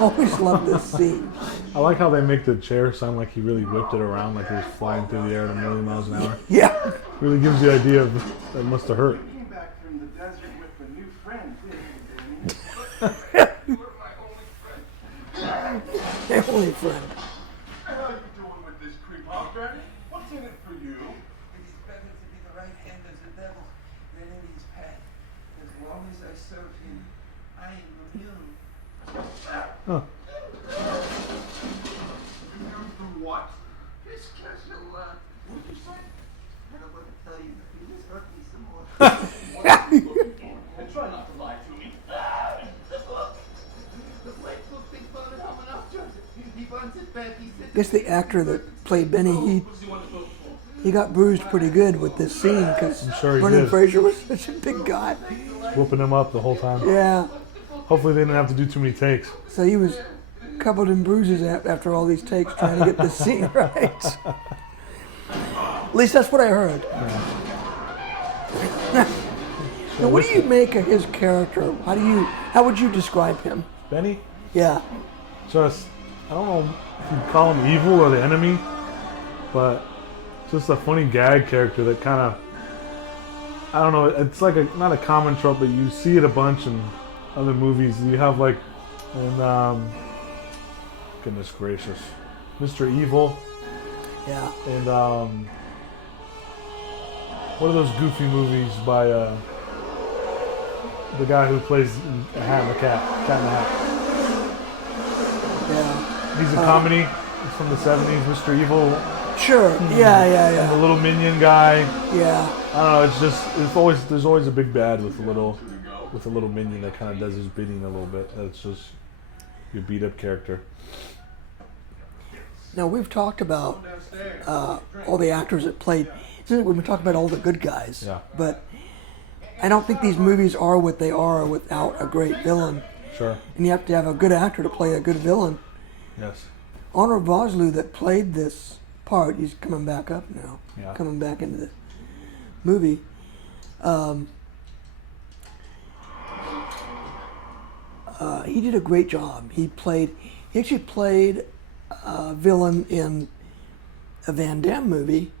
Always love this scene. I like how they make the chair sound like he really whipped it around, like he was flying through the air at 1,000,000 miles an hour. Yeah. Really gives you the idea of that must have hurt. Came back from the desert with a new friend, didn't you, You were my only friend. Their only friend. What the hell are you doing with this creep, huh, Granny? What's in it for you? It is better to be the right hand of the devil than in his path. As long as I serve him, I am immune. Huh. You do what? This castle, what did you say? I don't want to tell you, but you just hurt me some more. And try not to lie to me. The white book thing found it how enough, Joseph. He wants it back. He said. Guess the actor that played Benny, he got bruised pretty good with this scene because I'm sure he Brendan did. Fraser was such a big guy. Whooping him up the whole time. Yeah. Hopefully they didn't have to do too many takes. So he was covered in bruises after all these takes trying to get this scene right. At least that's what I heard. Now, what do you make of his character? How would you describe him? Benny? Yeah. Just, I don't know if you call him evil or the enemy, but just a funny gag character that kind of, I don't know, it's like not a common trope, but you see it a bunch in other movies. You have like, in, goodness gracious, Mr. Evil, Yeah. and what are those goofy movies by the guy who plays a hat in the Cat in the Hat? Yeah. He's a comedy. It's from the 70s, Mr. Evil. Sure. Yeah. And the little minion guy. Yeah. I don't know. There's always a big bad with a little minion that kind of does his bidding a little bit. That's just your beat up character. Now we've talked about all the actors that played. We've been talking about all the good guys. Yeah. But I don't think these movies are what they are without a great villain. Sure. And you have to have a good actor to play a good villain. Yes. Honor Vosloo that played this part, he's coming back up now. Yeah. Coming back into the movie. He did a great job. He actually played a villain in a Van Damme movie,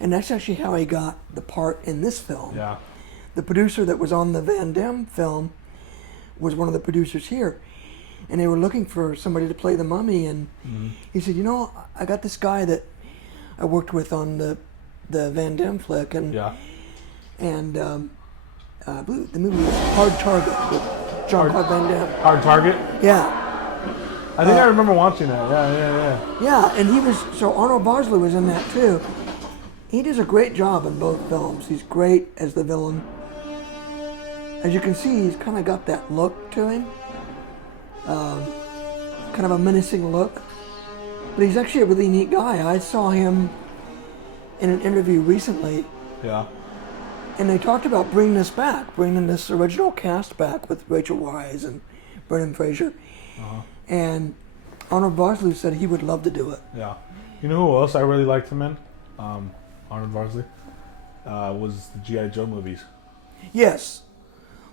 and that's actually how he got the part in this film. Yeah. The producer that was on the Van Damme film was one of the producers here, and they were looking for somebody to play the mummy, and he said, I got this guy that I worked with on the Van Damme flick, and Yeah. I believe the movie was Hard Target with Jean-Claude Van Damme. Hard Target. Yeah, I think I remember watching that. Yeah. yeah, and Arnold Vosloo was in that too. He does a great job in both films. He's great as the villain. As you can see, he's kind of got that look to him. Kind of a menacing look. But he's actually a really neat guy. I saw him in an interview recently, Yeah. and they talked about bringing this original cast back with Rachel Weisz and Brendan Fraser. And Arnold Vosloo said he would love to do it. Yeah. You know who else I really liked him in? Arnold Vosloo. Was the G.I. Joe movies. Yes.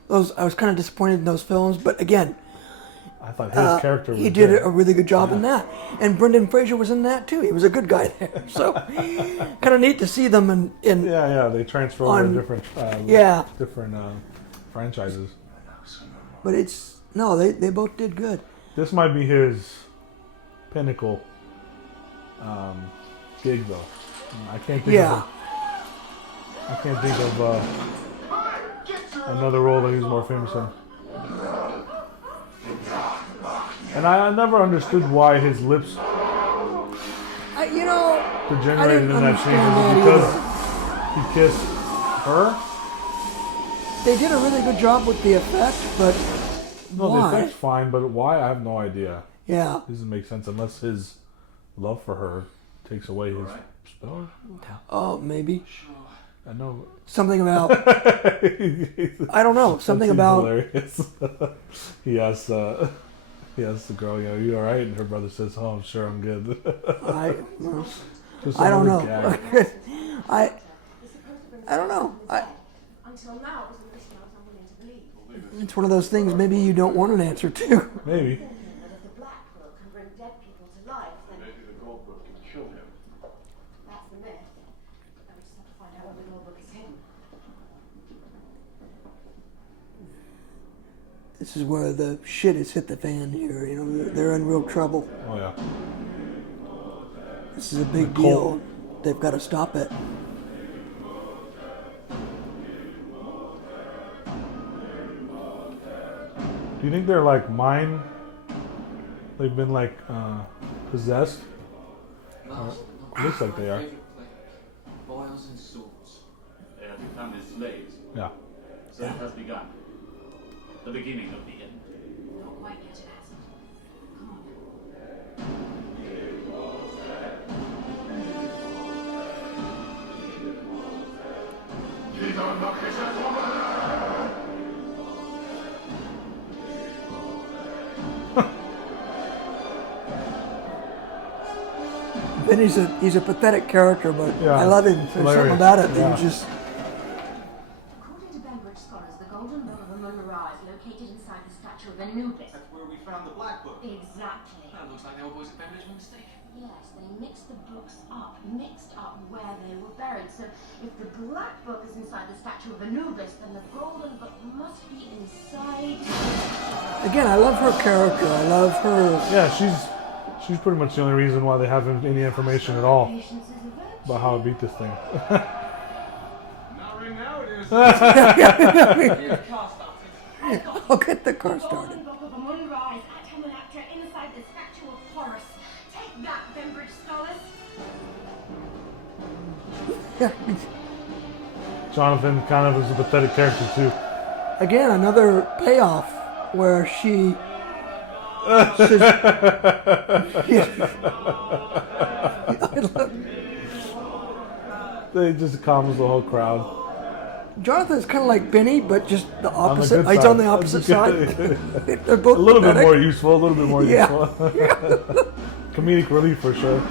I was kind of disappointed in those films, but again, I thought his character was he did good. a really good job in that. And Brendan Fraser was in that too. He was a good guy there. So kind of neat to see them in Yeah, they transfer over on- different different franchises. but they both did good. This might be his pinnacle gig though. I can't think Yeah. of another role that he was more famous in. And I never understood why his lips degenerated in that scene. understand Was it that because he kissed her? They did a really good job with the effect, but No, why? the effect's fine, but why? I have no idea. Yeah. It doesn't make sense unless his love for her takes away his spell. Oh, maybe. I know. Something about, I don't know, something That seems about, hilarious. he asks the girl, "Are you all right?" And her brother says, "Oh, I'm sure I'm good." Just I don't know. another gag. I don't know. Until now, it was a question I was unwilling to believe. It's one of those things maybe you don't want an answer to. Maybe. The black This is where the shit has hit the fan here. You know, they're in real trouble. Oh yeah. This is a big The Colt. deal. They've got to stop it. Do you think they're like they've been like possessed? Looks like they are. Boils and swords. They have become his slaves. Yeah. So it has begun. The beginning of the end. Not quite yet, it hasn't. Come on. Then he's a pathetic character, but Yeah, I love him. There's something hilarious. about it that Yeah. you just. According to Bembridge scholars, the Golden Book of Amun Ra is located inside the statue of Anubis. That's where we found the Black Book. Exactly. That looks like the old boys at Bembridge were mistaken. Yes, they mixed the books up, mixed up where they were buried. So if the Black Book is inside the statue of Anubis, then the Golden Book must be inside. Again, I love her character. I love her. Yeah, she's pretty much the only reason why they have any information at all Patience is a virtue. about how to beat this thing. Not right now, it is. I'll get the car The started. Golden Book of Amun Ra is at Hamunaptra inside the statue of Horus. Take that, Bembridge scholars. Jonathan kind of is a pathetic character too. Again, another payoff where she says, They just calms the whole crowd. Jonathan's kind of like Benny, but just the On the opposite. good He's side. on the opposite side. They're both A little bit pathetic. more useful. A little bit more Yeah. useful. Comedic relief for sure.